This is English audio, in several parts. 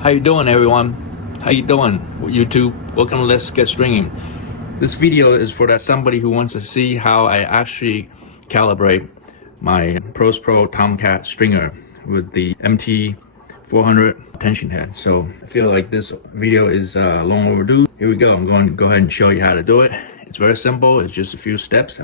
How you doing, everyone? How you doing, YouTube? Welcome to Let's Get Stringing. This video is for that somebody who wants to see how I actually calibrate my Pro Tomcat stringer with the MT-400 tension head. So I feel like this video is long overdue. Here we go. I'm going to go ahead and show you how to do it. It's very simple. It's just a few steps.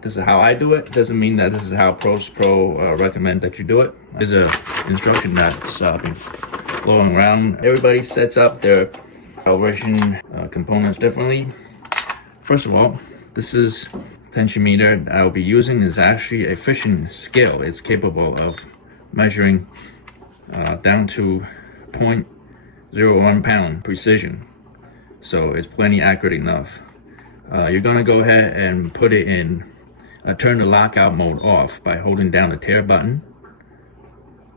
This is how I do it. Doesn't mean that this is how pros recommend that you do it. There's an instruction that's been flowing around. Everybody sets up their calibration components differently. First of all, this is tension meter that I'll be using is actually a fishing scale. It's capable of measuring down to 0.01 pound precision. So it's plenty accurate enough. You're gonna go ahead and put it in turn the lockout mode off by holding down the tear button.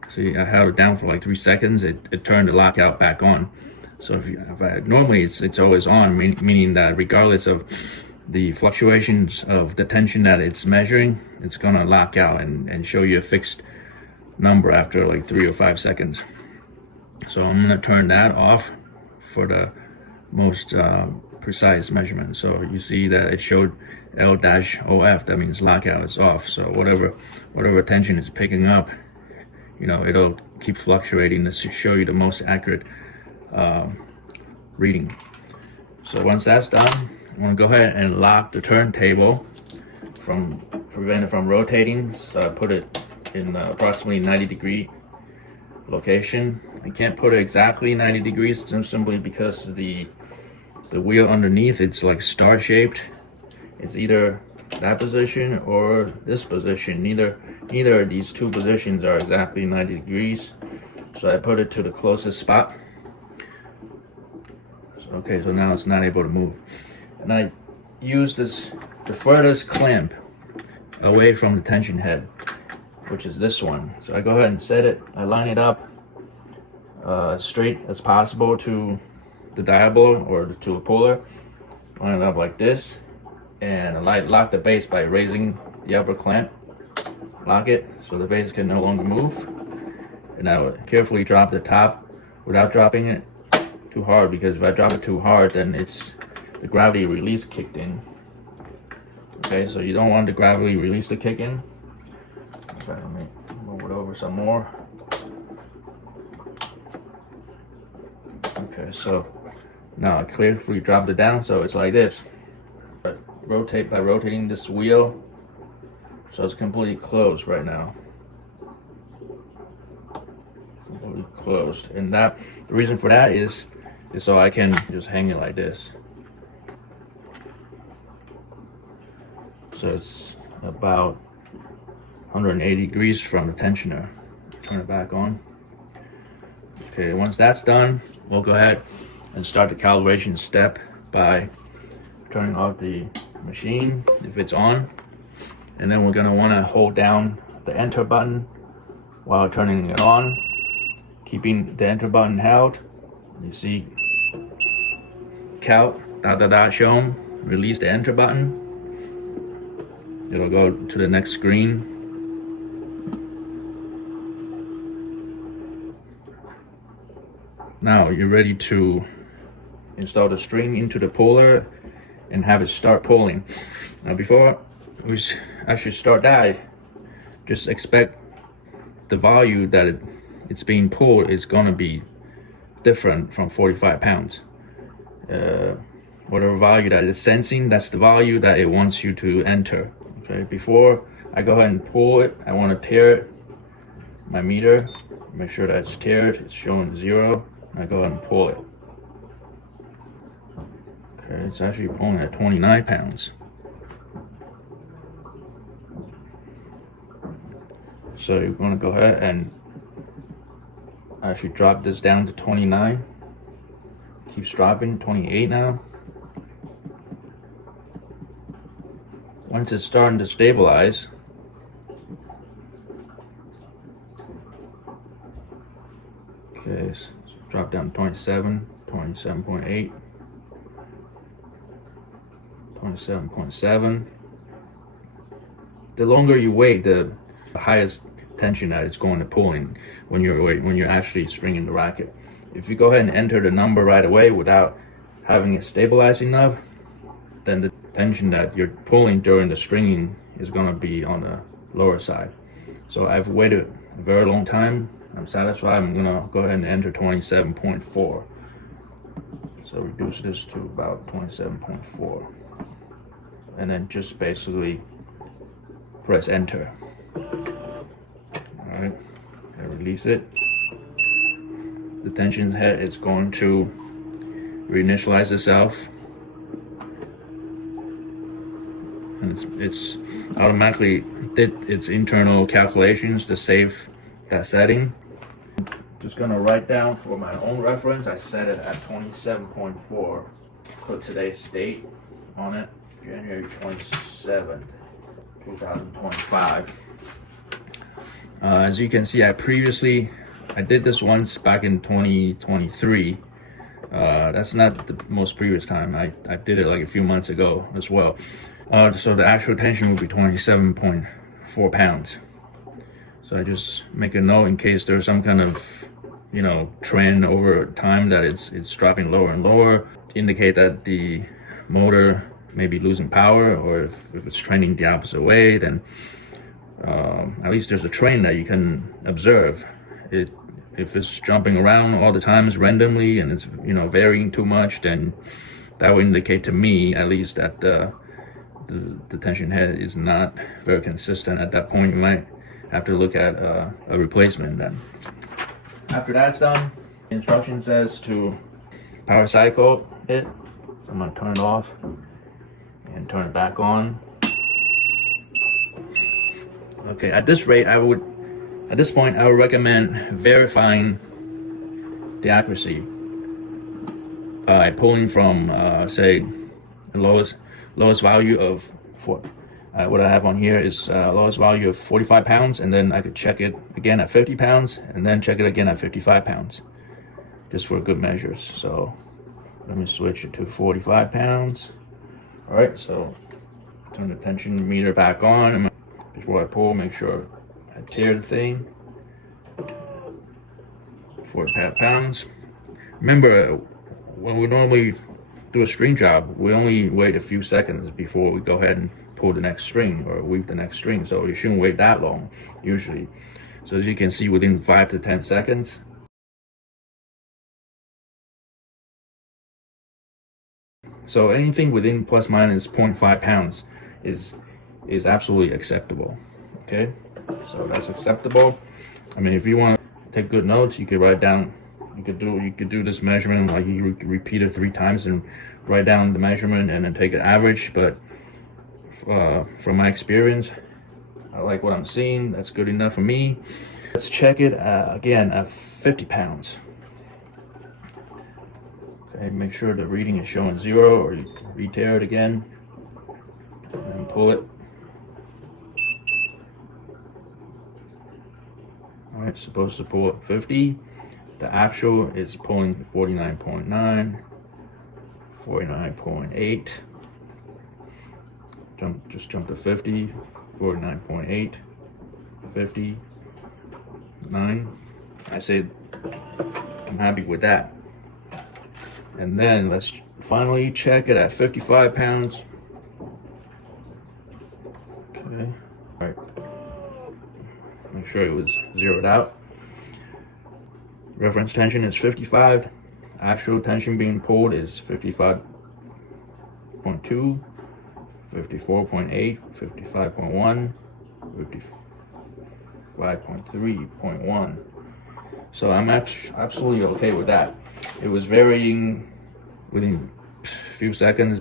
See, I held it down for like 3 seconds. It turned the lockout back on. So normally it's always on, meaning that regardless of the fluctuations of the tension that it's measuring, it's gonna lock out and show you a fixed number after like 3 or 5 seconds. So I'm gonna turn that off for the most precise measurement. So you see that it showed L-OF, that means lockout is off. So whatever tension is picking up, you know, it'll keep fluctuating to show you the most accurate reading. So once that's done, I'm gonna go ahead and lock the turntable prevent it from rotating. So I put it in approximately 90-degree location. I can't put it exactly 90 degrees simply because the wheel underneath, it's like star shaped. It's either that position or this position. Neither of these two positions are exactly 90 degrees. So I put it to the closest spot. Okay, so now it's not able to move. And I use the furthest clamp away from the tension head, which is this one. So I go ahead and set it. I line it up straight as possible to the diable or to the puller. Line it up like this, and I lock the base by raising the upper clamp. Lock it so the base can no longer move, and I would carefully drop the top without dropping it too hard, because if I drop it too hard, then the gravity release kicked in. Okay, so you don't want the gravity release to kick in. Okay, let me move it over some more. Okay, so now I carefully dropped it down, so it's like this. Rotate by rotating this wheel, so it's completely closed right now. Completely closed, and the reason for that is so I can just hang it like this. So it's about 180 degrees from the tensioner. Turn it back on. Okay, once that's done, we'll go ahead and start the calibration step by turning off the machine if it's on, and then we're going to want to hold down the enter button while turning it on, keeping the enter button held. You see count ... shown. Release the enter button, it'll go to the next screen. Now you're ready to install the string into the puller and have it start pulling. Now before we actually start that, just expect the value that it's being pulled is going to be different from 45 pounds. Whatever value that it's sensing, that's the value that it wants you to enter. Okay, before I go ahead and pull it, I want to tear my meter, make sure that it's teared, it's showing 0. I go ahead and pull it. Okay, it's actually pulling at 29 pounds. So you're going to go ahead and actually drop this down to 29. Keeps dropping, 28 now. Once it's starting to stabilize, okay, so drop down to 27, 27.8. 27.7. The longer you wait, the highest tension that it's going to pull in when you're actually stringing the racket. If you go ahead and enter the number right away without having it stabilized enough, then the tension that you're pulling during the stringing is going to be on the lower side. So I've waited a very long time. I'm satisfied. I'm going to go ahead and enter 27.4. So reduce this to about 27.4. And then just basically press enter. All right, and release it. The tension head is going to reinitialize itself, and it's automatically did its internal calculations to save that setting. Just gonna write down for my own reference. I set it at 27.4. Put today's date on it, January 27th, 2025. As you can see, I did this once back in 2023. That's not the most previous time. I did it like a few months ago as well. So the actual tension will be 27.4 pounds. So I just make a note in case there's some kind of, you know, trend over time that it's dropping lower and lower, to indicate that the motor may be losing power, or if it's trending the opposite way, then at least there's a trend that you can observe. If it's jumping around all the times randomly and it's, you know, varying too much, then that would indicate to me at least that the tension head is not very consistent. At that point, you might have to look at a replacement then. After that's done, the instruction says to power cycle it. I'm gonna turn it off and turn it back on. Okay, at this rate, at this point, I would recommend verifying the accuracy by pulling from, say, the lowest value of what I have on here is lowest value of 45 pounds, and then I could check it again at 50 pounds, and then check it again at 55 pounds, just for good measures. So let me switch it to 45 pounds. All right, so turn the tension meter back on. Before I pull, make sure I tear the thing. 45 pounds. Remember, when we normally do a string job, we only wait a few seconds before we go ahead and pull the next string or weave the next string. So you shouldn't wait that long, usually. So as you can see, within 5 to 10 seconds. So anything within plus minus 0.5 pounds is absolutely acceptable. Okay, so that's acceptable. I mean, if you want to take good notes, you could write down, you could do this measurement, like you repeat it 3 times and write down the measurement and then take an average. But from my experience, I like what I'm seeing. That's good enough for me. Let's check it again at 50 pounds. Okay, make sure the reading is showing 0, or you re-tear it again and then pull it. All right, supposed to pull at 50. The actual is pulling 49.9, 49.8. Just jump to 50, 49.8, 59. I said I'm happy with that. And then let's finally check it at 55 pounds. Okay, all right. Make sure it was zeroed out. Reference tension is 55. Actual tension being pulled is 55.2, 54.8, 55.1, 55.3.1. So I'm absolutely okay with that. It was varying within a few seconds,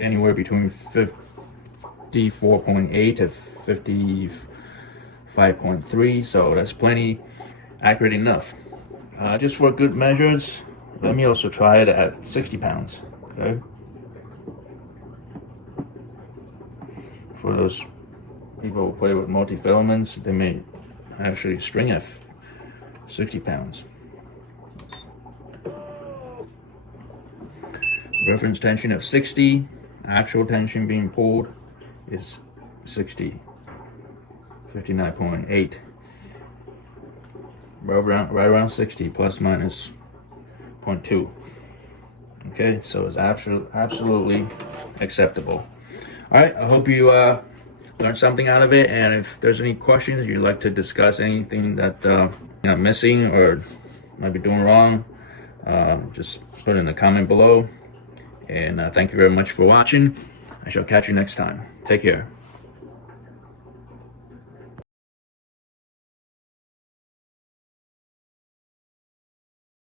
anywhere between 54.8 to 55.3. So that's plenty accurate enough. Just for good measures, let me also try it at 60 pounds. Okay. For those people who play with multi-filaments, they may actually string at 60 pounds. Reference tension of 60. actual tension being pulled is 60, 59.8, right around 60 plus minus 0.2. Okay, so it's absolutely acceptable. All right, I hope you learned something out of it, and if there's any questions you'd like to discuss, anything that I'm missing or might be doing wrong, just put it in the comment below. And thank you very much for watching. I shall catch you next time. Take care.